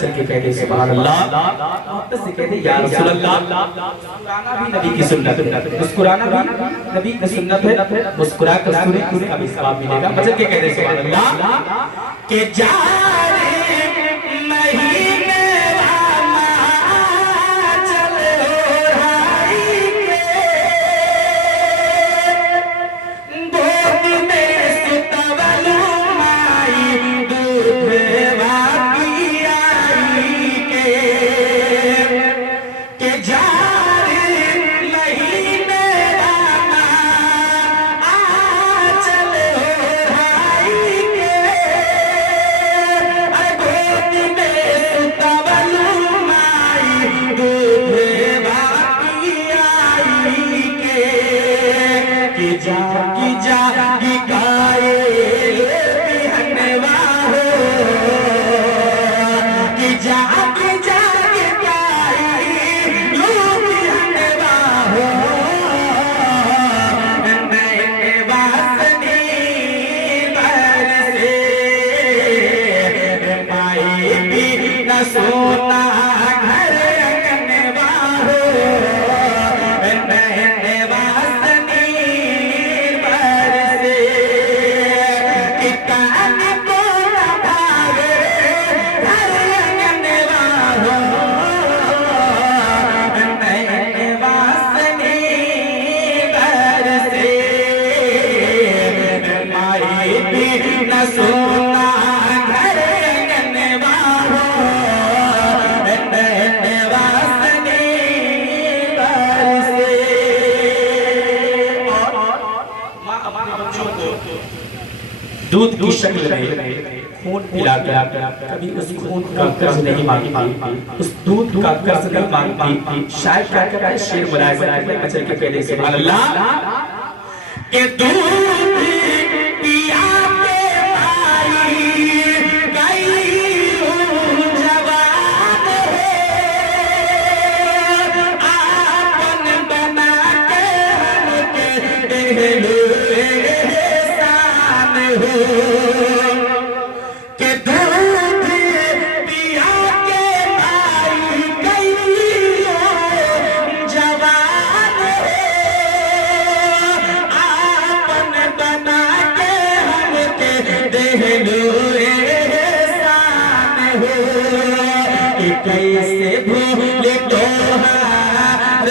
चल के कहते सुभान अल्लाह, तो से कहते या रसूल अल्लाह, मुस्कुराना भी नबी की सुन्नत है, मुस्कुराना भी नबी की सुन्नत है, मुस्कुरा कर सुने का भी सवाब मिलेगा। बचन के कहते सुभान अल्लाह के जारे महीने वाला चलो हाई के गोद में सुतवलू माई दूध जागी जागी गाए बिहनवा हो, कि जागी जागी गाए बिहनवा हो, नए वासनी बरसे पाई भी न सोना घर अंगनवा हो, नए वासनी सोना घर अंगनवा हो, वासनी बरसे। दूध की शक्ल में खून पिलाकर कभी उस खून का कर्ज नहीं मांगी, उस दूध का कर्ज नहीं मांगी। शायद क्या कर रहा है शेर बुलाया बचन के पहले से सुभान अल्लाह के दूध के दूध पिया के भाई कईयों जवान आपन बना के हमके देहलो एहसान हो, कि कैसे भूल तोहार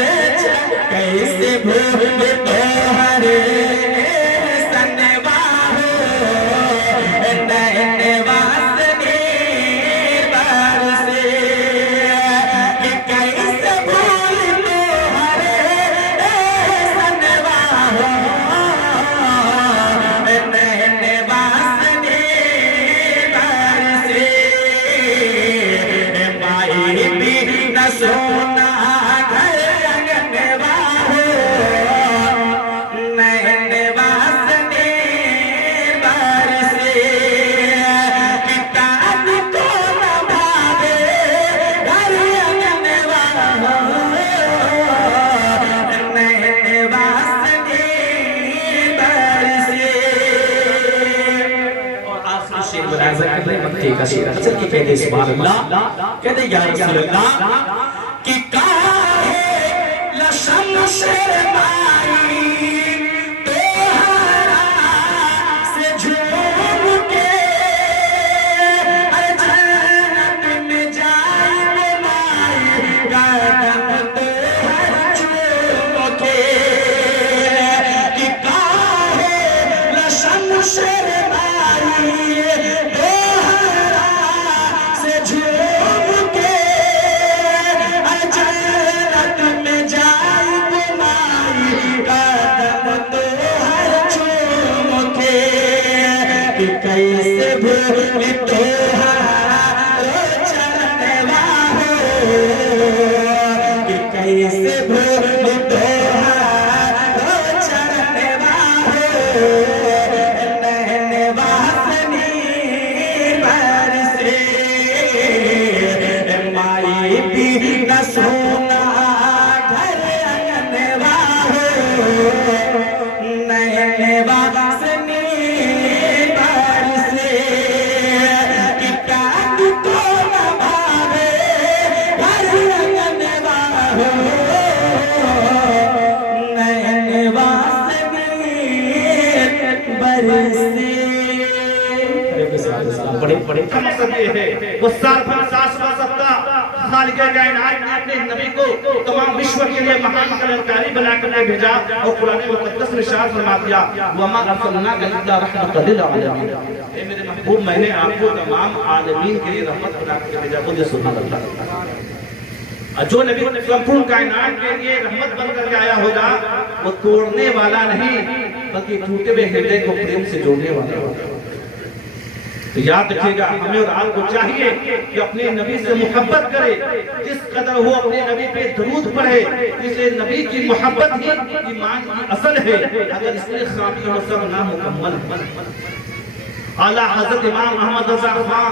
कैसे भूल तोहार सोना घर अंगनवा हो, नैन वासनी बरसे। किताब को न भावे घर अंगनवा हो, नैन वासनी बरसे। और आखिरी शेर मुलाज़ा कर ले मक्के का शेर चल के कहते सुभान अल्लाह, कहते या रसूल अल्लाह कि काहे लशम शर्माई तोहरा से झूम के, जन्नत में जाए माई कदम तोहर चूम के, कि काहे लशम शर्माई तोहरा से झूम के, जन्नत में जाए माई कदम तोहर चूम के, कि कैसे भूल तोहारो चरणवा हो, कि कैसे भूल तोहारो चरणवा हो, नैन वासनी बरसे माई भी न सो हो नैन वासनी बरसे। बड़े बड़े मकसद ये है वो सत्ता खालिक़े कायनात ने अपने नबी को तमाम विश्व के लिए महान कलंकारी बना कर भेजा और कुरान मुक़द्दस में इरशाद फरमा दिया वमा अरसलनाका इल्ला रहमतल लिल आलमीन। ए मेरे महबूब मैंने आपको तमाम आलमीन के लिए रहमत बना कर भेजा। बोलिए सुभान अल्लाह। जो नबी संपूर्ण कायनात के लिए रहमत बनकर के आया होगा वो तोड़ने वाला नहीं बल्कि टूटे हुए हृदय को प्रेम से जोड़ने वाला होगा। तो याद रखिएगा हमें और आपको चाहिए कि अपने नबी से मोहब्बत करे जिस कदर वो अपने नबी पे दरूद पढ़े। इसलिए नबी की मोहब्बत ही ईमान की असल है। अगर इसमें खामी और सब ना मुकम्मल आला हज़रत इमाम अहमद रज़ा खां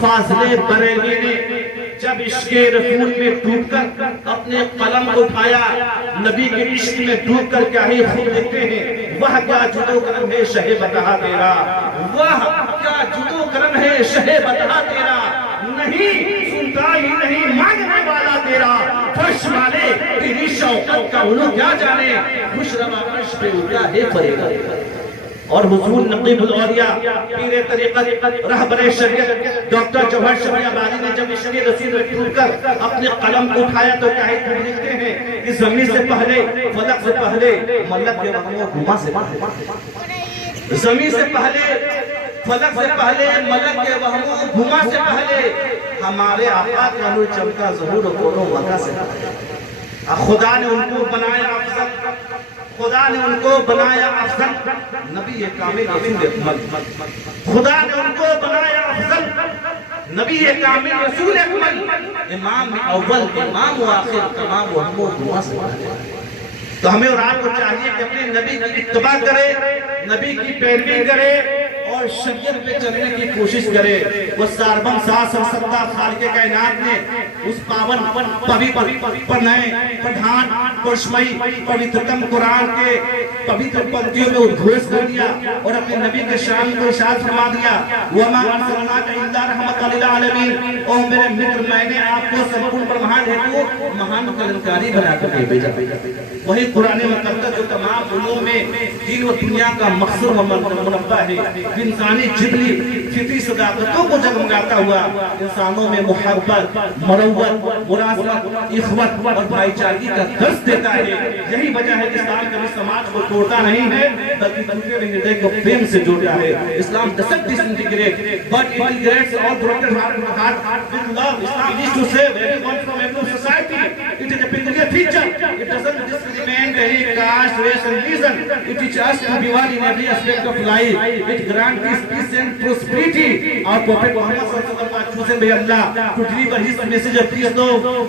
फाज़िले बरेलवी ने जब इश्क़े रसूल में डूबकर अपने कलम को उठाया नबी के इश्क में डूबकर क्या ही खुद लिखते हैं वह क्या जुदो करम है शहे बता तेरा, वह क्या जुदो करम है शहे बता तेरा, नहीं सुनता ही नहीं मांगने वाला तेरा, फर्श वाले तेरी शौकत का उन्हों क्या जाने, खुश रवा अर्श पे उठा है फरेगा। और हुजूर नकीबुल औलिया पीरे तरीक़त रहबरे शरीयत डॉक्टर जौहर शफियाबादी ने जब इश्क़े रसूल में डूबकर अपने कलम को उठाया तो क्या ही खुद लिखते हैं कि ज़मीन से पहले फलक से पहले मलक के वहमो गुमा से, ज़मीन से पहले फलक से पहले मलक के वहमो गुमा से पहले हमारे आका का नूर चमका ज़हूर कोनो मका से। खुदा ने उनको बनाया अफजल, खुदा ने उनको बनाया अफजल, नबी कामिल रसूल, खुदा ने उनको बनाया अफजल, नबी कामिल रसूल अकमल, इमाम अव्वल इमाम आखिर तमाम वहमो दुआ से। तो हमें और आपको चाहिए कि अपने नबी की इत्तबा करे, नबी की पैरवी करे और शरीयत पे चलने की कोशिश करे। वो सारबन सत्ता खालिक़े कायनात ने उस पावन पवित्र नए प्रधान पुरुषमयी पवित्रतम कुरान के पवित्र पंक्तियों में उद्घोष कर दिया और अपने नबी के शान को इरशाद फरमा दिया वमा अरसलनाका इल्ला रहमतल लिल आलमीन। ओ मेरे मित्र मैंने आपको संपूर्ण ब्रह्मांड हेतु महान कलंकारी बनाकर भेजा। वही कुरान मुक़द्दस जो तमाम उलूम में दीन व दुनिया का मकसद मुनव्वा है, इंसानी जिबली फितरी सदाकतों को जगमगाता हुआ इंसानों में मोहब्बत, मरव्वत, मुरासमत, इख़वत और भाईचारगी का दर्स देता है। यही वजह है कि इस्लाम कभी समाज को तोड़ता नहीं है बल्कि टूटे हुए हृदय को प्रेम से जोड़ता है। इस्लाम doesn't disintegrate but integrates all broken heart with love. Islam is to save everyone from every society. It is a peculiar feature. It doesn't discriminate any caste, race and reason. It teaches us to be one in every aspect of life. It grants peace and prosperity. Our Prophet Muhammad sallallahu alaihi wasallam was chosen by Allah to deliver his message of peace to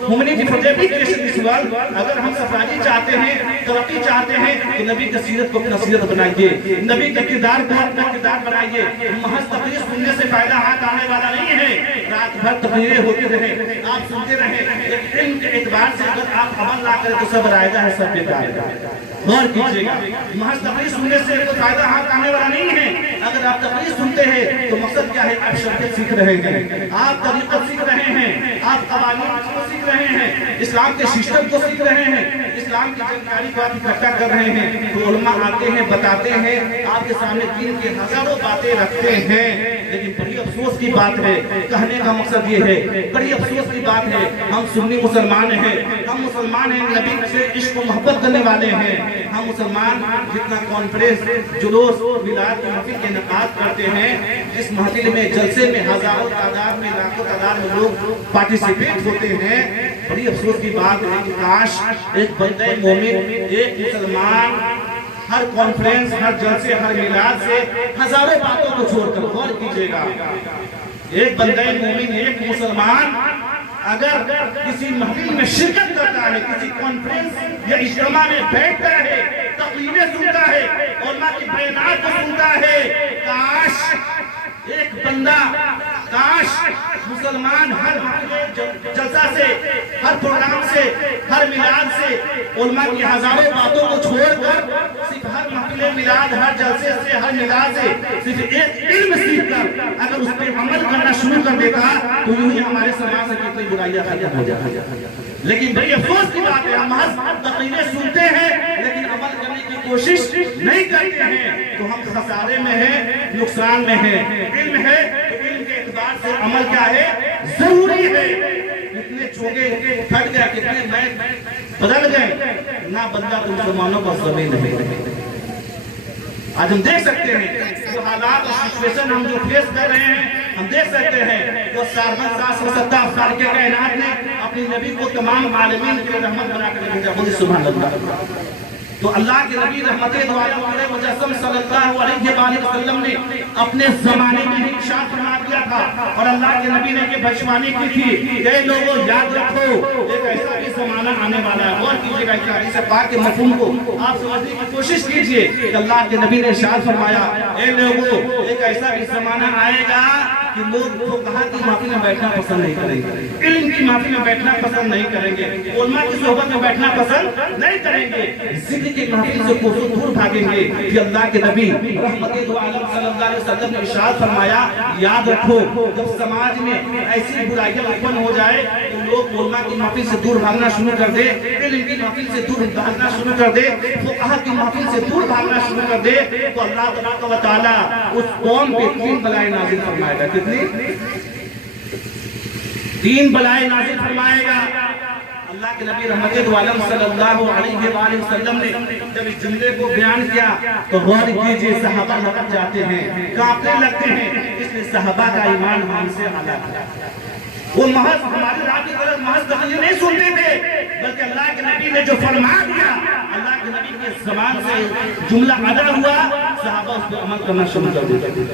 humanity for every creation in this world. अगर हम safari चाहते हैं, तरक्की चाहते हैं तो नबी की सीरत को अपना सीरत बनाइए, नबी के किरदार को अपना किरदार बनाइए। महज तकरीर सुनने से फायदा हाथ आने वाला नहीं है। रात भर तकरीरें होती रहे, आप सुनते रहे, लेकिन इल्म के एतबार से अगर आप अमल ना करें तो सब रायगा है, सब बेकार है। गौर कीजिएगा, महज तकरीर सुनने से तो फायदा हाथ आने वाला नहीं है। अगर आप तकरीर सुनते हैं तो मकसद क्या है, आप शरीयत सीख रहे हैं, आप तरीक़त सीख रहे हैं, आप क़वानीन को सीख रहे हैं, इस्लाम के सिस्टम को सीख रहे हैं, इस्लाम की जानकारी को आप इकट्ठा कर रहे हैं। तो उलमा आते हैं, बताते हैं, आपके सामने दीन की हजारों बातें रखते हैं। लेकिन बड़ी अफसोस की बात है, कहने का मकसद ये है, बड़ी अफसोस की बात है, हम सुन्नी मुसलमान हैं, हम मुसलमान हैं, नबी से इश्क मोहब्बत करने वाले हैं। हम मुसलमान जितना कॉन्फ्रेंस, जुलूस, मिलाद की महफिल के इनेकाद करते हैं, इस महफिल में जलसे में हजारों तादाद में, लाखों तादाद में लोग पार्टिसिपेट होते हैं। बड़ी अफसोस की बात है कि काश एक बंदे मोमिन, एक मुसलमान हर कॉन्फ्रेंस, हर जलसे, हर मिलाद से हजारों बातों को छोड़कर, गौर कीजिएगा, एक बंदे मोमिन, एक मुसलमान अगर किसी महफिल में शिरकत करता है, किसी कॉन्फ्रेंस या इज्तिमा में बैठता है, तकरीरें सुनता है, उलमा की बयानात को सुनता है, काश एक बंदा काश मुसलमान हर जलसा से, हर प्रोग्राम से, हर मिलाद से, उलमा की हजारों बातों को छोड़कर सिर्फ हर महफिल मिलाद, हर जलसे से, हर मिलाद से सिर्फ एक इल्म सीखकर अगर उस पर अमल करना शुरू कर देता तो यूं ही हमारे समाज से कितनी बुराइयां खत्म हो जाती। लेकिन बड़ी अफसोस की बात है, हम महज तकरीरें सुनते हैं लेकिन अमल करने की कोशिश नहीं करते हैं, तो हम खसारे में हैं, नुकसान में हैं। इल्म है तो इल्म के एतबार से अमल क्या है, जरूरी है। कितने चोगे फट गए, कितने मैं बदल गए, ना बदला तो मुसलमानों का जमीन नहीं। आज हम देख सकते हैं जो हालात और सिचुएशन हम जो फेस कर रहे हैं, हम देख सकते हैं तो 770 साल के कायनात ने अपने नबी को तमाम आलमीन के रहमत बनाकर भेजा। बोलिए सुभान अल्लाह। तो अल्लाह के नबी रहमते दो आलम मुजस्सम सल्लल्लाहु अलैहि वसल्लम ने अपने जमाने में ही इरशाद फरमा दिया था और अल्लाह के नबी ने ये भविष्यवाणी की थी, ये लोगों याद रखो एक ऐसा भी जमाना आने वाला है। और कीजिएगा इस हदीस पाक के मफहूम को आप समझने की कोशिश कीजिए कि अल्लाह के नबी ने इरशाद फरमाया, ए लोगों एक ऐसा भी जमाना आएगा कि लोग फुकहा की महफिल में बैठना पसंद नहीं करेंगे, इल्म की महफिल में बैठना पसंद नहीं करेंगे, उलमा की सोहबत में बैठना पसंद नहीं करेंगे, जिक्र की महफिल से कोसों दूर भागेंगे। कि अल्लाह के नबी रहमते दो आलम सल्लल्लाहु अलैहि वसल्लम ने इरशाद फरमाया, याद रखो जब समाज में ऐसी बुराइयां उत्पन्न हो जाए तो लोग उलमा की महफिल से दूर भागना शुरू कर दे, इल्म की महफिल से दूर भागना शुरू कर दे, फुकहा की महफिल से दूर भागना शुरू कर दे, तो अल्लाह तबारक व तआला उस कौम पे 3 बलाएं नाज़िल फरमाएगा। कितनी? 3 बलाएं नाज़िल फरमाएगा। अल्लाह के नबी रहमते दो आलम सल्लल्लाहु अलैहि वसल्लम ने जब इस जुमले को बयान किया तो गौर कीजिए, सहाबा लपक जाते हैं, कांपने लगते हैं, इसलिए सहाबा का ईमान हमसे अलग है। वो महज हमारे राह की तरफ महज तकरीर नहीं सुनते थे, बल्कि अल्लाह के नबी ने जो फरमा दिया, अल्लाह के नबी के ज़बान से जुमला अदा हुआ, सहाबा उस पर अमल करना शुरू कर देते थे।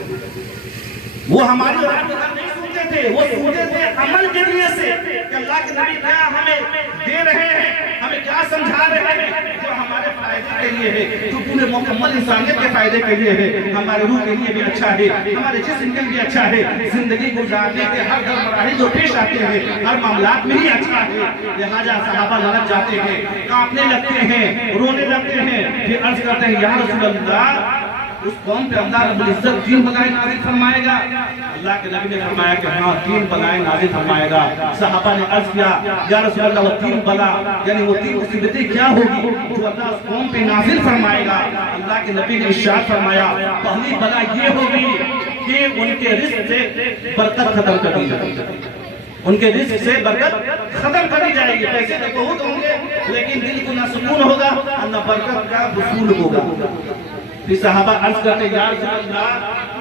वो हमारी राह की तरफ नहीं सुनते थे, वो सुनते थे अमल के लिए से कि अल्लाह के नबी क्या हमें दे रहे हैं, हमें क्या समझा रहे हैं, जो हमारे फायदे के लिए है, जो पूरे मुकम्मल इंसानियत के फायदे के लिए है, हमारे रूह के लिए भी अच्छा है, हमारे जिस्म के लिए अच्छा है, जिंदगी गुजारने के हर मराहिल जो पेश आते हैं हर मामलात में ही अच्छा है। लिहाजा सहाबा लड़क जाते हैं, कांपने लगते हैं, रोने लगते हैं, फिर अर्ज करते हैं, या रसूल अल्लाह उस कौम पे अल्लाह रब्बुल इज्जत 3 बलाएं नाज़िल फरमाएगा। अल्लाह के नबी ने फरमाया कि हाँ 3 बलाएं नाज़िल फरमाएगा। सहाबा ने अर्ज किया, या रसूल अल्लाह वो 3 बला यानी वो 3 मुसीबतें क्या होगी जो अल्लाह उस कौम पे नाज़िल फरमाएगा। अल्लाह के नबी ने इरशाद फरमाया, पहली बला ये होगी कि उनके रिज़्क़ से बरकत खत्म कर दी जाएगी, उनके रिज़्क़ से बरकत खत्म कर दी जाएगी। पैसे तो बहुत होंगे लेकिन दिल को ना सुकून होगा और ना बरकत का वसूल होगा। फिर सहाबा अर्ज करते, या रसूल अल्लाह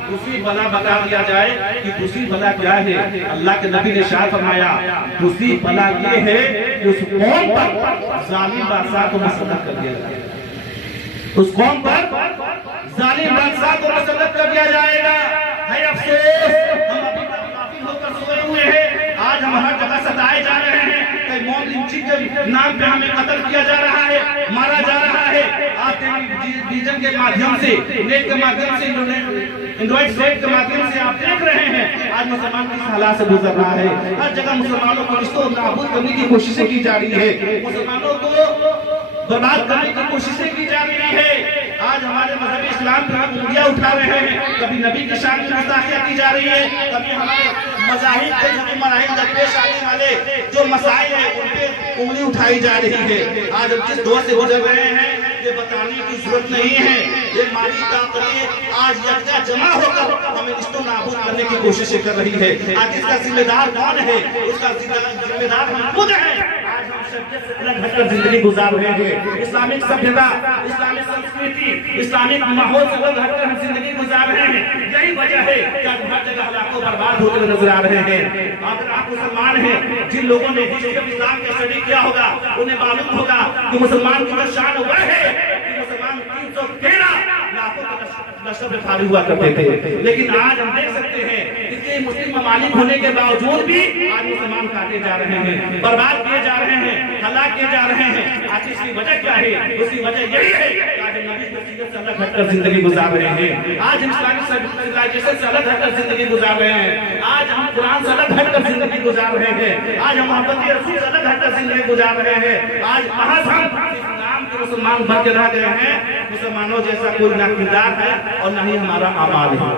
दूसरी बला बता दिया जाए कि दूसरी बला क्या है। अल्लाह के नबी ने इरशाद फरमाया, दूसरी बला ये है कि उस कौम पर जालिम बादशाह को मुसल्लत कर दिया जाएगा, उस कौम पर जालिम बादशाह को मुसल्लत कर दिया जाएगा। है अफसोस हम अभी तक काफिर होकर सोए हुए हैं, आज हम हर जगह सताए जा रहे हैं, कई मौत लिंचिंग के नाम पे हमें कत्ल किया जा रहा है, मारा जा रहा है। आप टेलीविजन के माध्यम से, नेट के माध्यम से, एंड्रॉइड सेट के माध्यम से आप देख रहे हैं आज मुसलमान किस हालात से गुजर रहा है। हर जगह मुसलमानों को रिश्तों नाबूद करने की कोशिशें की जा रही है, मुसलमानों को बर्बाद करने की कोशिशें की जा रही है। आज हमारे मजहब इस्लाम पर उंगलियां उठा रहे हैं, कभी नबी की शान की गुस्ताखियां की जा रही है, कभी हमारे मज़ाहिब के जो मराहिल दरपेश आने वाले जो मसाइल है उन पे उंगली उठाई जा रही है। आज हम जिस दौर से गुजर रहे हैं ये बताने की जरूरत नहीं है, ये माली ताकतें आज यकजा जमा होकर हमें रिश्तों नाबूद करने की कोशिशें कर रही है। आज इसका जिम्मेदार कौन है? उसका जिम्मेदार हम खुद हैं। आज हम शरीयत से अलग हटकर जिंदगी गुजार रहे हैं, इस्लामिक सभ्यता, इस्लामिक संस्कृति, इस्लामिक माहौल से अलग हटकर हम जिंदगी गुजार रहे हैं। यही वजह है कि आज हर जगह हालात बर्बाद होते नजर आ रहे हैं। अगर आप मुसलमान हैं, जिन लोगों ने हिस्ट्री ऑफ इस्लाम का स्टडी किया होगा उन्हें मालूम होगा कि मुसलमान की शान हुआ है कि मुसलमान 313 लाखों का लश्कर पे फारिग हुआ करते थे, लेकिन आज हम देख सकते हैं इतने मुस्लिम ममालिक होने के बावजूद भी आज मुसलमान काटे जा रहे हैं, बर्बाद किए जा रहे हैं, हलाक किए जा रहे हैं। आज इसकी वजह क्या है? उसकी वजह यही है कि आज नबी की सीरत से अलग हटकर जिंदगी गुजार रहे हैं। आज हम इस्लामिक सिविलाइजेशन से अलग हटकर जिंदगी गुजार रहे हैं। आज हम कुरान से अलग हटकर जिंदगी गुजार रहे हैं। आज हम मोहब्बत रसूल से अलग हटकर जिंदगी गुजार रहे हैं। आज महज हम इस्लाम के मुसलमान बन के रह गए हैं। मुसलमानों जैसा कोई ना किरदार है और ना ही हमारा अमाल है।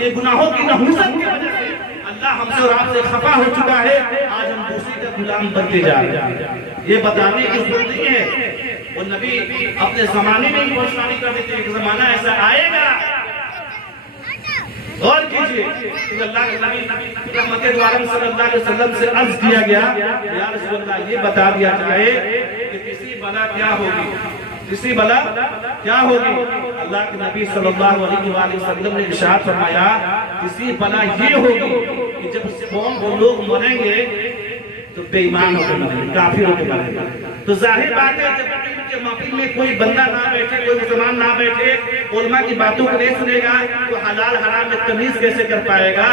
ये गुनाहों की नहुसत की वजह से अल्लाह हमसे और आपसे खफा हो चुका है। आज हम दूसरे का गुलाम बनते जा रहे हैं। ये बताने की जरूरत नहीं है। वो नबी अपने जमाने में ही भविष्यवाणी कर देते हैं कि जमाना ऐसा आएगा। और कीजिए कि अल्लाह के नबी रहमत दो आलम सल्लल्लाहु अलैहि वसल्लम से अर्ज किया गया, या रसूल अल्लाह ये बता दिया जाए कि किसी बला क्या होगी, किसी बला क्या होगी। अल्लाह के नबी सल्लल्लाहु अलैहि वसल्लम ने इरशाद फरमाया, किसी बला ये होगी कि जब कौम वो लोग मरेंगे तो बेईमान होकर मरेंगे, काफिर होकर मरेंगे। तो जाहिर बात है जब के महफिल में कोई बंदा ना बैठे, कोई मुसलमान ना बैठे, उलमा की बातों को नहीं सुनेगा तो हलाल हराम में तमीज कैसे कर पाएगा।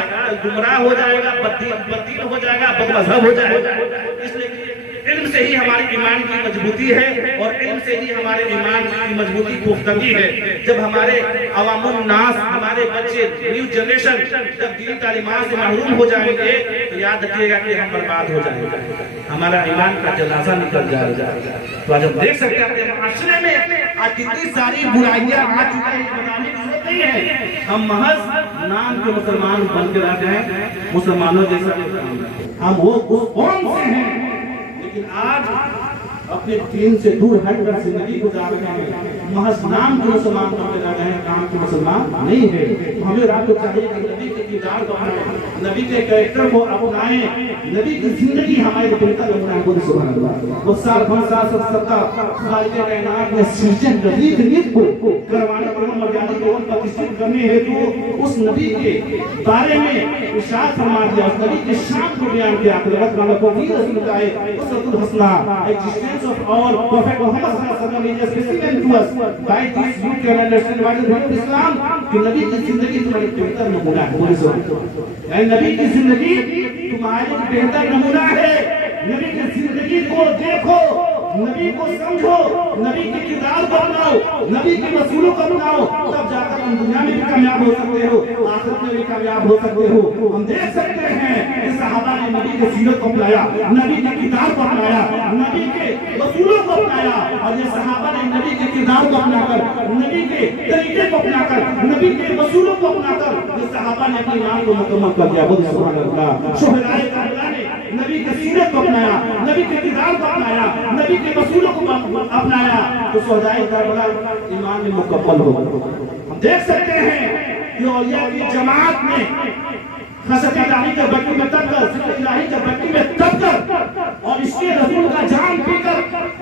गुमराह हो जाएगा, बददीन हो जाएगा, बदमज़हब हो जाएगा। इसलिए इल्म से ही हमारी ईमान की मजबूती है और इल्म से ही हमारे ईमान की मजबूती पुख्तगी है। जब हमारे अवामुन नास, हमारे बच्चे, न्यू जनरेशन जब दीनी तालीमात से महरूम हो जाएंगे तो याद रखिएगा कि हम बर्बाद हो जाएंगे, हमारा ईमान का जनाजा निकल जाएगा। तो आज हम देख सकते हैं अपने माशरे में आज कितनी सारी बुराइयां आ चुकी हैं, बताने की जरूरत नहीं है। हम महज नाम के मुसलमान बन के रह गए, मुसलमानों जैसा हम वो कौन से हैं, लेकिन आज अपने दीन से दूर हटकर जिंदगी गुजार रहे हैं। महज नाम के मुसलमान बनते जा रहे हैं, काम के मुसलमान नहीं है। तो हमें रात को चाहिए कि नबी के किरदार को अपनाएं, नबी के कैरेक्टर को अपनाएं, नबी की जिंदगी हमारे बेहतर बनाए। बोले सुभान अल्लाह। वो साल 570 खालिक कायनात ने सृजन रीत को करवाने को मर्यादा को प्रतिष्ठित करने हेतु उस नबी के बारे में इरशाद फरमा दिया, उस नबी के शान को बयान किया। of our Prophet Muhammad sallallahu alaihi wasallam is given to us. By this you can understand what is real Islam. कि नबी की जिंदगी तुम्हारी बेहतर नमूना है। बोले सुभान। नबी की जिंदगी तुम्हारी बेहतर नमूना है। नबी की जिंदगी को देखो, नबी को समझो, नबी के किरदार को अपनाओ, नबी के रसूलों को अपनाओ, तब जाकर हम दुनिया में भी कामयाब हो सकते हो, आखिरत में भी कामयाब हो सकते हो। हम देख सकते हैं कि सहाबा ने नबी के सीरत को अपनाया, नबी के किरदार को अपनाया, नबी के रसूलों को अपनाया। और ये सहाबा ने नबी के किरदार को अपनाकर, नबी के तरीके को अपनाकर, नबी के रसूलों को अपनाकर ये सहाबा ने अपनी ईमान को मुकम्मल कर दिया। बोले सुभान अल्लाह। शुहदाए करबला ने नबी के सीरत को अपनाया, नबी के किरदार को अपनाया, नबी के रसूलों को अपनाया, तो शुहदाए करबला ईमान में मुकम्मल हो। हम देख सकते हैं कि औलिया की जमात में खसत इलाही के बट्टी में तबकर, जिक्र इलाही के बट्टी में तबकर और इसके रसूल का जान पीकर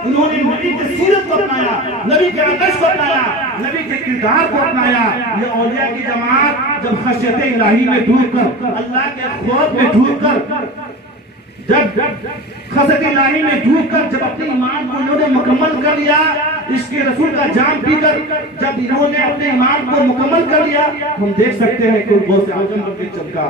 इन्होंने नबी के सीरत को अपनाया, नबी के आदर्श को अपनाया, नबी के किरदार को अपनाया। ये औलिया की जमात जब खसत इलाही में डूबकर, अल्लाह के खौफ में डूबकर, जब खसत इलाही में डूबकर जब अपने ईमान को इन्होंने मुकम्मल कर लिया, इसके रसूल का जान पीकर जब इन्होंने अपने ईमान को मुकम्मल कर लिया, हम देख सकते हैं कि गौसे आजम बनकर चमका,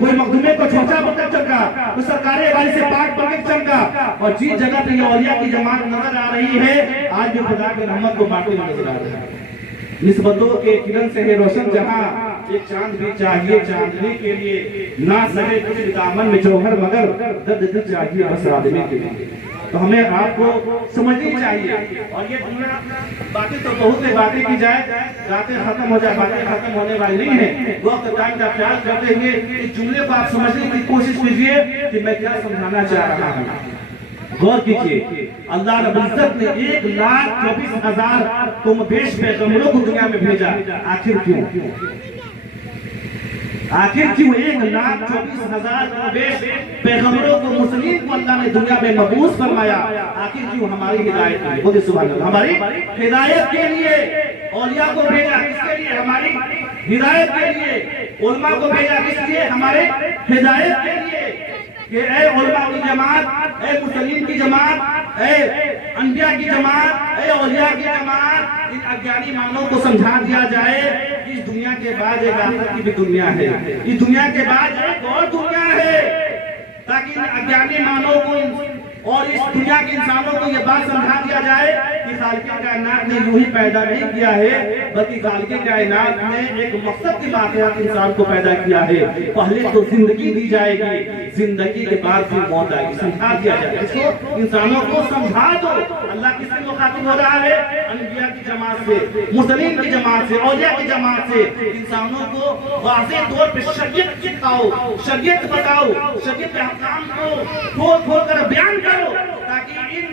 कोई मखदूमे को छोटा बनकर चमका, तो सरकारें वाली से पाक बनकर चमका। और जिस जगह पे ये औलिया की जमात नजर आ रही है, आज भी खुदा के रहमत को बांटते नजर आ रहे हैं। निस्बतों के किरण से है रोशन जहां, एक चांद भी चाहिए चांदनी के लिए, ना सके कुछ दामन में जौहर मगर दर्द चाहिए बस आदमी के लिए। तो हमें आपको समझनी चाहिए। और ये दुनिया बातें तो बहुत से बातें की जाए, बातें खत्म हो जाए, बातें खत्म होने वाली नहीं है। वक्त टाइम का ख्याल करते हुए इस जुमले को आप समझने की कोशिश कीजिए कि मैं क्या समझाना चाह रहा हूँ। गौर कीजिए, अल्लाह रब्बुल इज्जत ने 1,24,000 तुम बेश पैगंबरों को दुनिया में भेजा। आखिर क्यों? आखिर क्यों 1,24,000 बेश पैगंबरों को, मुस्लिम को अल्लाह ने दुनिया में मबूस फरमाया? आखिर क्यों? हमारी हिदायत के लिए। बोलिए सुभान अल्लाह। हमारी हिदायत के लिए औलिया को भेजा। किसके लिए? हमारी हिदायत के लिए। उलमा को भेजा किस लिए? हमारे हिदायत के लिए। कि ऐ उलमा की जमात, ऐ मुस्लिम की जमात, ऐ अंबिया की जमात, ऐ औलिया की जमात, इन अज्ञानी मानव को समझा दिया जाए कि इस दुनिया के बाद एक आखिरत की भी दुनिया है, इस दुनिया के बाद एक और दुनिया है, ताकि इन अज्ञानी मानव को और इस दुनिया के इंसानों को यह बात समझा दिया जाए कि खालिक़े कायनात ने यूं ही पैदा नहीं किया है, बल्कि खालिक़े कायनात ने एक मकसद के मातहत इंसान को पैदा किया है। पहले तो जिंदगी दी जाएगी, जिंदगी के बाद फिर मौत आएगी। समझा दिया जाएगा इसको, इंसानों को समझा दो। अल्लाह किससे मुखातिब हो रहा है? अनबिया की जमात से, मुस्लिम की जमात से, औलिया की जमात से। इंसानों को वाज़ेह तौर पे शरीयत सिखाओ, शरीयत बताओ, शरीयत के अहकाम को खोल खोल कर बयान करो, ताकि इन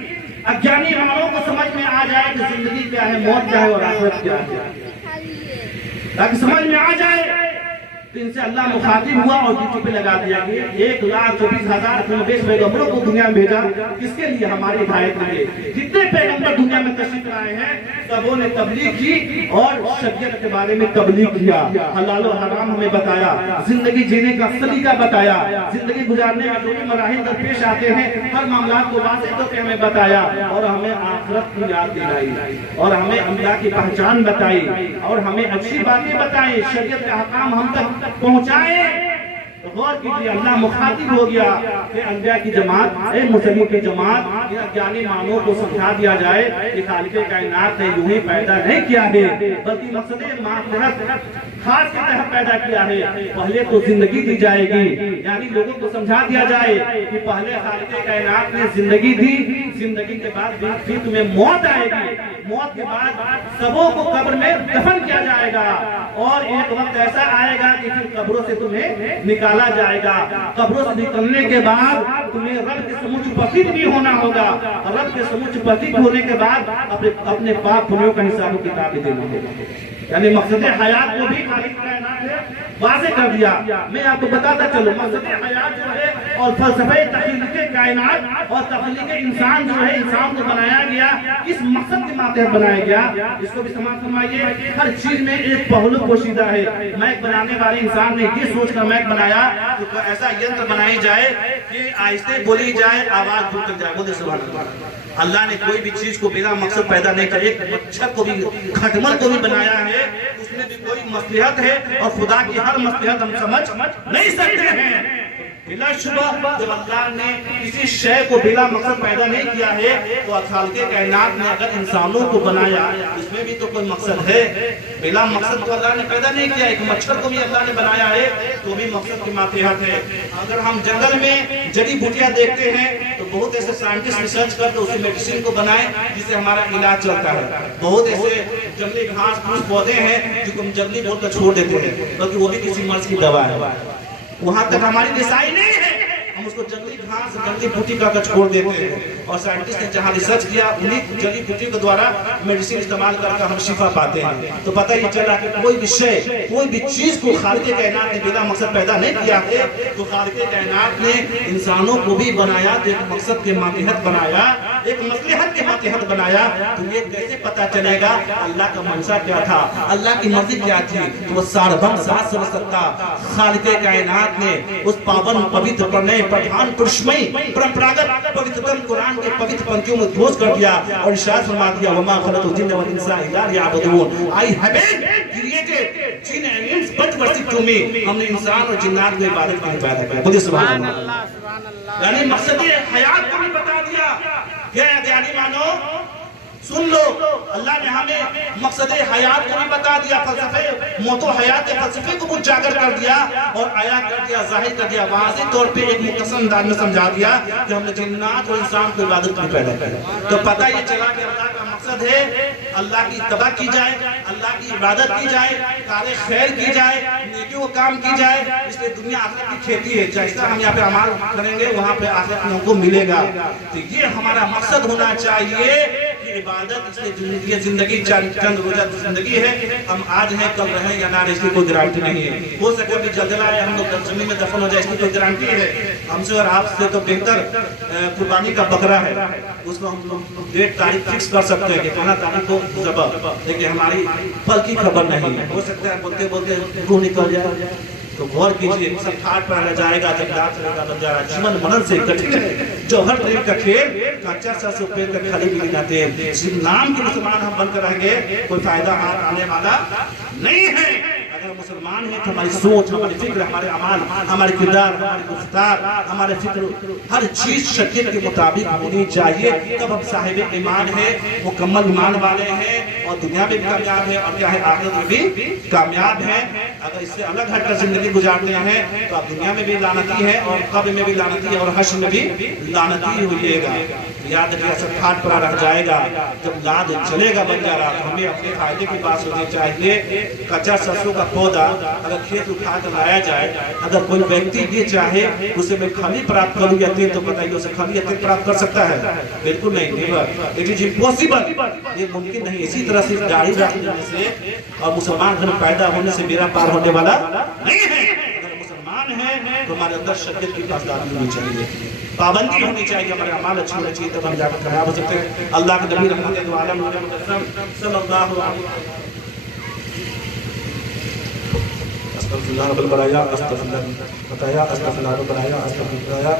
अज्ञानी मानवों को समझ में आ जाए कि जिंदगी क्या है, मौत क्या है और आखिरत क्या है, ताकि समझ में आ जाए। तो इनसे अल्लाह मुखातिब हुआ और ड्यूटी पे लगा दिया कि 1,24,000 पैगंबरों को दुनिया में भेजा। किसके लिए? हमारी हिदायत के लिए। जितने पैगंबर दुनिया में तशरीफ लाए हैं सबों ने तबलीग की और शरीयत के बारे में तबलीग किया, हलाल और हराम हमें बताया, जिंदगी जीने का सलीका बताया, जिंदगी गुजारने में जो भी मराहिल दरपेश आते हैं हर मामला को वाज़ेह तौर पे हमें बताया, और हमें आखिरत की याद दिलाई, और हमें अल्लाह की पहचान बताई, और हमें अच्छी बातें बताई, शरीयत के अहकाम हम तक पहुंचाए। तो गौर कीजिए, अल्लाह मुखातिब हो गया कि अनबिया की जमात, मुसलिम की जमात, ज्ञानी मानवों को समझा दिया जाए कि खालिक़े कायनात ने यूं ही पैदा नहीं किया है, बल्कि मकसद मातहत खास के तहत पैदा किया है। पहले तो जिंदगी दी जाएगी, यानी लोगों को समझा दिया जाए कि पहले खालिक़े कायनात ने जिंदगी दी, जिंदगी के बाद फिर तुम्हें मौत आएगी, मौत के बाद सबों को कब्र में दफन किया जाएगा, और एक वक्त ऐसा आएगा कि फिर कब्रों से तुम्हें निकाला जाएगा। कब्रों से निकलने के बाद तुम्हें रब के समुच उपस्थित भी होना होगा, और रब के समुच उपस्थित होने के बाद अपने पाप पुण्यों का हिसाब किताब देना होगा। यानी मकसद हयात को भी खालिक़े कायनात ने वाज़ेह कर दिया। मैं आपको बताता चलूं, मकसद हयात जो है और फलसफे तख्लीक़े कायनात और तख्लीक़े इंसान जो है, इंसान को बनाया गया किस मकसद के मातहत बनाया गया, इसको भी समाप्त फरमाइए। हर चीज में एक पहलू पोशीदा है। मैक बनाने वाले इंसान ने ये सोचकर मैक बनाया तो ऐसा यंत्र बनाई जाए कि आहिस्ते बोली जाए, आवाज दूर तक जाए। बोले सुभान अल्लाह। अल्लाह ने कोई भी चीज को बिना मकसद पैदा नहीं किया। एक मच्छर को भी, खटमल को भी बनाया है, उसमें भी कोई मसलहत है, और खुदा की हर मसलहत हम समझ नहीं सकते हैं। बिला शुबह जब अल्लाह ने किसी शय को बिना मकसद पैदा नहीं किया है, तो खालिक़े कायनात ने अगर इंसानों को बनाया उसमें भी तो कोई मकसद है। बिला मकसद तो अल्लाह ने पैदा नहीं किया। एक मच्छर को भी अल्लाह ने बनाया है तो भी मकसद की मातहत है। अगर हम जंगल में जड़ी बूटियां देखते हैं तो बहुत ऐसे साइंटिस्ट रिसर्च करके उसी मेडिसिन को बनाए जिससे हमारा इलाज चलता है। बहुत ऐसे जंगली घास फूस पौधे हैं जिनको हम जंगली बोलकर छोड़ देते हैं, बल्कि वो भी किसी मर्ज की दवा है। वहां तक हमारी रिसाई नहीं है, हम उसको जंगली घास जंगली बूटी का छोड़ देते हैं। और साइंटिस्ट ने जहां रिसर्च किया उन्हीं जंगली बूटी के द्वारा मेडिसिन इस्तेमाल करके हम शिफा पाते हैं। तो पता ही चला कि कोई विषय, कोई भी चीज को खालिक़े कायनात ने बिना मकसद पैदा नहीं किया है। तो खालिक़े कायनात ने इंसानों को भी बनाया तो एक मकसद के मातहत बनाया, एक मसलहत के मातहत बनाया। तो ये कैसे पता चलेगा अल्लाह का मंशा क्या था, अल्लाह की मर्जी क्या थी? तो वो सारभम सात सत्ता खालिक़े कायनात ने उस पावन पवित्र प्रणय प्रधान पुरुषमयी परंपरागत पवित्र कुरान के पवित्र पंक्तियों में ध्वस्त कर दिया और इरशाद फरमा दिया, वमा खलक़तुल जिन्न वल इंसा इल्ला लियअबुदून। I haven't created jinn and इंस बट वर्शिप टू मी। हमने इंसान और जिन्नात को इबादत के लिए पैदा किया। बोलिए सुभान अल्लाह। यानी मकसद हयात को भी बता दिया। क्या ज्ञानी मानो सुन लो, अल्लाह ने हमें मकसद हयात को भी बता दिया, फलसफे मौतो हयात के फलसफे को उजागर कर दिया और आया कर दिया, जाहिर कर दिया, वाज़ेह तौर पे एक मुख्तसर अंदाज में समझा दिया कि हमने जिन्नात और इंसान को इबादत में पैदा किया। तो पता ये चला कि अल्लाह का मकसद है अल्लाह की इत्तबा की जाए, अल्लाह की इबादत की जाए, कार्य खैर की जाए, नेकियों काम की जाए। इसलिए दुनिया आखिरत की खेती है, जैसा हम यहाँ पे अमाल करेंगे वहाँ पे आखिरत में हमको मिलेगा। तो ये हमारा मकसद होना चाहिए कि इबादत, इसलिए जिंदगी चंद रोजा जिंदगी है। हम आज हैं कल रहें या ना, इसकी कोई गारंटी नहीं है। हो सके अभी जल्द आए हम लोग जमीन में दफन हो जाए, इसकी कोई गारंटी है? हमसे और आपसे तो बेहतर कुर्बानी का बकरा है, उसको हम लोग डेट तारीख फिक्स कर सकते हैं कि कहना तारीख को ज़बह, लेकिन हमारी पल की खबर नहीं है। हो सकता है बोलते बोलते रूह निकल जाए। तो गौर कीजिए, सब ठाट पर रह जाएगा जब रात चलेगा बन जाएगा। जीवन मनन से कठिन है जो हर प्रेम का खेल, कच्चा सरसों पेड़ का खाली भी ना तेल। सिर्फ नाम के मुसलमान हम बनकर रहेंगे, कोई फायदा आने वाला नहीं है। अगर मुसलमान हैं तो हमारी सोच, हमारी फिक्र, हमारे अमाल, हमारे किरदार, हमारी गुफ्तार, हमारे फिक्र, हर चीज शरीयत के मुताबिक होनी चाहिए। तब हम साहिब ईमान है, मुकम्मल ईमान वाले हैं और दुनिया में भी कामयाब है और क्या है आखिरत में भी कामयाब है। अगर इससे अलग हटकर जिंदगी गुजारते हैं तो आप दुनिया में भी लानती है और कब्र में भी लानती है और हश्र में भी लानती होइएगा। याद रखिए सब खाट पर रह जाएगा, जब लाद चलेगा बंजारा। हमें अपने फायदे की बात सोचनी चाहिए। कच्चा सरसों का पौधा अगर खेत उठा कर लाया जाए, अगर कोई व्यक्ति ये चाहे उसे मैं खली प्राप्त करूँ या तेल, तो बताइए उसे खली या तेल प्राप्त कर सकता है? बिल्कुल नहीं, नेवर, इट इज इम्पॉसिबल, ये मुमकिन नहीं। इसी तरह से दाढ़ी रखने से और मुसलमान घर में पैदा होने से मेरा पार होने वाला नहीं है। अगर मुसलमान है तो हमारे अंदर शरीयत की पासदारी होनी चाहिए, पाबंदी होनी चाहिए, हमारे अमाल अच्छे होने चाहिए, तब हम जाकर कामयाब हो सकते हैं। अल्लाह के नबी रहमत दो आलम सल्लल्लाहु अलैहि वसल्लम अस्तगफिरुल्लाह रब्बल बराया, अस्तगफिरुल्लाह बताया, अस्तगफिरुल्लाह बताया, अस्तगफिरुल्लाह